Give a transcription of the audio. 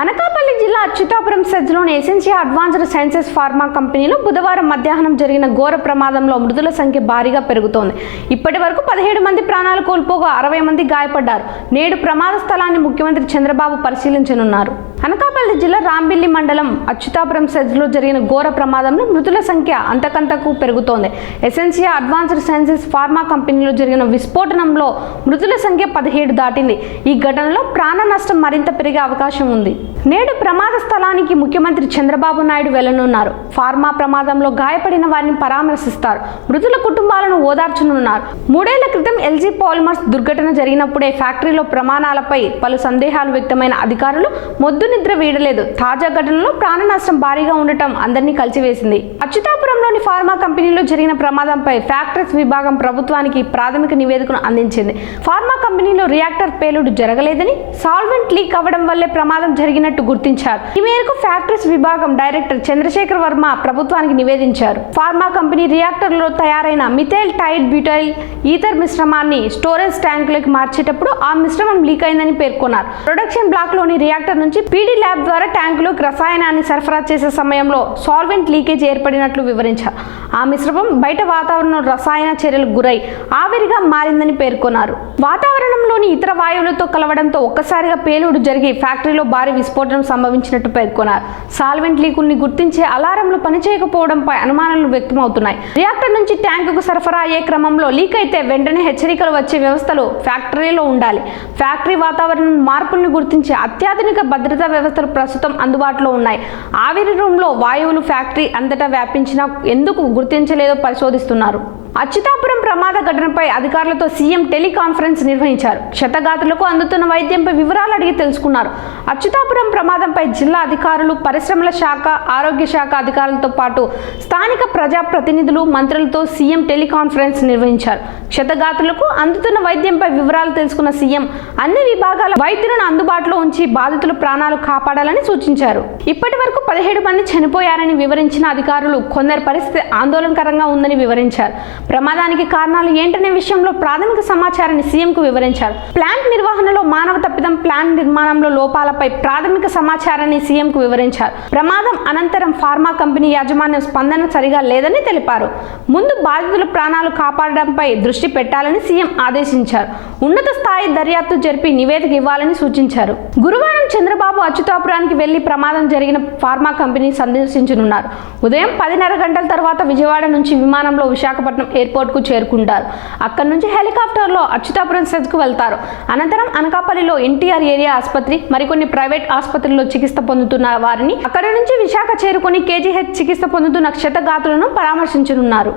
అనకాపల్లి జిల్లా అచ్యుతాపురం సెజ్లోని essentia advanced sciences pharma కంపెనీలో బుధవారం మధ్యాహ్నం జరిగిన ఘోర ప్రమాదంలో మృతుల సంఖ్య భారీగా పెరుగుతోంది. ఇప్పటి వరకు 17 మంది ప్రాణాలు కోల్పోగా 60 మంది గాయపడ్డారు. నేడు ప్రమాద స్థలాన్ని ముఖ్యమంత్రి చంద్రబాబు పరిశీలించనున్నారు. అనకాపల్లి జిల్లా రాంబిల్లి మండలం అచ్యుతాపురం సెజ్లో జరిగిన ఘోర ప్రమాదంలో మృతుల సంఖ్య అంతకంతకు పెరుగుతోంది. ఎసెన్షియా అడ్వాన్స్డ్ సైన్సెస్ ఫార్మా కంపెనీలో జరిగిన విస్ఫోటనంలో మృతుల సంఖ్య 17 దాటింది. ఈ ఘటనలో ప్రాణ నష్టం మరింత పెరిగే అవకాశం ఉంది. నేడు ప్రమాద స్థలానికి ముఖ్యమంత్రి చంద్రబాబు నాయుడు వెళ్లనున్నారు. ఫార్మా ప్రమాదంలో గాయపడిన వారిని పరామర్శిస్తారు. మృతుల కుటుంబాలను ఓదార్చనున్నారు. 3 ఏళ్ల క్రితం ఎల్జీ పాలిమర్స్ దుర్ఘటన జరిగినప్పుడే ఫ్యాక్టరీలో ప్రమాణాలపై పలు సందేహాలు వ్యక్తమైన అధికారులు మొద్దు నిద్ర వీడలేదు. తాజా ఘటనలో ప్రాణ నష్టం భారీగా ఉండటం అందరినీ కలిసివేసింది. అచ్యుతాపురంలోని ఫార్మా కంపెనీలో జరిగిన ప్రమాదంపై ఫ్యాక్టరీస్ విభాగం ప్రభుత్వానికి ప్రాథమిక నివేదికను అందించింది. ఫార్మా కంపెనీలో రియాక్టర్ పేలుడు జరగలేదని, సాల్వెంట్ లీక్ అవ్వడం వల్లే ప్రమాదం జరిగినట్టు గుర్తించారు. ఈ మేరకు ఫ్యాక్టరీస్ విభాగం డైరెక్టర్ చంద్రశేఖర్ వర్మ ప్రభుత్వానికి నివేదించారు. ఫార్మా కంపెనీ రియాక్టర్లో తయారైన మిథైల్ టైడ్ బ్యూటైల్ ఈథర్ మిశ్రమాన్ని స్టోరేజ్ ట్యాంకులకు మార్చేటప్పుడు ఆ మిశ్రమం లీక్ అయిందని పేర్కొన్నారు. ప్రొడక్షన్ బ్లాక్ లోని రియాక్టర్ నుంచి పీడీ ల్యాబ్ ద్వారా ట్యాంకులోకి రసాయనాన్ని సరఫరా చేసే సమయంలో సాల్వెంట్ లీకేజ్ ఏర్పడినట్లు వివరించారు. ఆ మిశ్రమం బయట వాతావరణంలో రసాయన చర్యలకు గురై ఆవిరిగా మారిందని పేర్కొన్నారు. వాతావరణంలోని ఇతర వాయువులతో కలవడంతో ఒక్కసారిగా పేలుడు జరిగి ఫ్యాక్టరీలో భారీ విస్ఫోటనం సంభవించినట్టు పేర్కొన్నారు. సాల్వెంట్ లీకుల్ని గుర్తించే అలారంలు పనిచేయకపోవడంపై అనుమానాలు వ్యక్తమవుతున్నాయి. రియాక్టర్ నుంచి ట్యాంకుకు సరఫరా అయ్యే క్రమంలో లీక్ అయితే వెంటనే హెచ్చరికలు వచ్చే వ్యవస్థలు ఫ్యాక్టరీలో ఉండాలి. ఫ్యాక్టరీ వాతావరణం మార్పులను గుర్తించే అత్యాధునిక భద్రతా వ్యవస్థలు ప్రస్తుతం అందుబాటులో ఉన్నాయి. ఆవిరి రూమ్లో వాయువులు ఫ్యాక్టరీ అంతటా వ్యాపించినా ఎందుకు గుర్తించలేదో పరిశోధిస్తున్నారు. అచ్యుతాపురం ప్రమాద ఘటనపై అధికారులతో సీఎం టెలికాన్ఫరెన్స్ నిర్వహించారు. క్షతగాత్రులకు అందుతున్న వైద్యంపై వివరాలు అడిగి తెలుసుకున్నారు. అచ్యుతాపురం ప్రమాదంపై జిల్లా అధికారులు, పరిశ్రమల శాఖ, ఆరోగ్య శాఖ అధికారులతో పాటు స్థానిక ప్రజాప్రతినిధులు, మంత్రులతో సీఎం టెలికాన్ఫరెన్స్ నిర్వహించారు. క్షతగాత్రులకు అందుతున్న వైద్యంపై వివరాలు తెలుసుకున్న సీఎం అన్ని విభాగాల వైద్యులను అందుబాటులో ఉంచి బాధితుల ప్రాణాలు కాపాడాలని సూచించారు. ఇప్పటి వరకు 17 మంది చనిపోయారని వివరించిన అధికారులు కొందరి పరిస్థితి ఆందోళనకరంగా ఉందని వివరించారు. ప్రమాదానికి కారణాలు ఏంటనే విషయంలో ప్రాథమిక సమాచారాన్ని సీఎంకు వివరించారు. ప్లాంట్ నిర్వహణలో మానవ తప్పిదం, ప్లాంట్ నిర్మాణంలో లోపాలపై ప్రాథమిక సమాచారాన్ని సీఎంకు వివరించారు. ప్రమాదం అనంతరం ఫార్మా కంపెనీ యాజమాన్యం స్పందన సరిగా లేదని తెలిపారు. ముందు బాధితుల ప్రాణాలు కాపాడడంపై దృష్టి పెట్టాలని సీఎం ఆదేశించారు. ఉన్నత స్థాయి దర్యాప్తు జరిపి నివేదిక ఇవ్వాలని సూచించారు. గురువారం చంద్రబాబు అచ్యుతాపురానికి వెళ్లి ప్రమాదం జరిగిన ఫార్మా కంపెనీ సందర్శించనున్నారు. ఉదయం 10:30 గంటల తర్వాత విజయవాడ నుంచి విమానంలో విశాఖపట్నం ఎయిర్పోర్ట్ కు చేరుకుంటారు. అక్కడి నుంచి హెలికాప్టర్లో అచ్యుతాపురం సెజ్కు వెళ్తారు. అనంతరం అనకాపల్లిలో ఎన్టీఆర్ ఏరియా ఆసుపత్రి, మరికొన్ని ప్రైవేట్ ఆసుపత్రుల్లో చికిత్స పొందుతున్న వారిని, అక్కడి నుంచి విశాఖ చేరుకుని కేజీహెచ్ చికిత్స పొందుతున్న క్షతగాత్రులను పరామర్శించనున్నారు.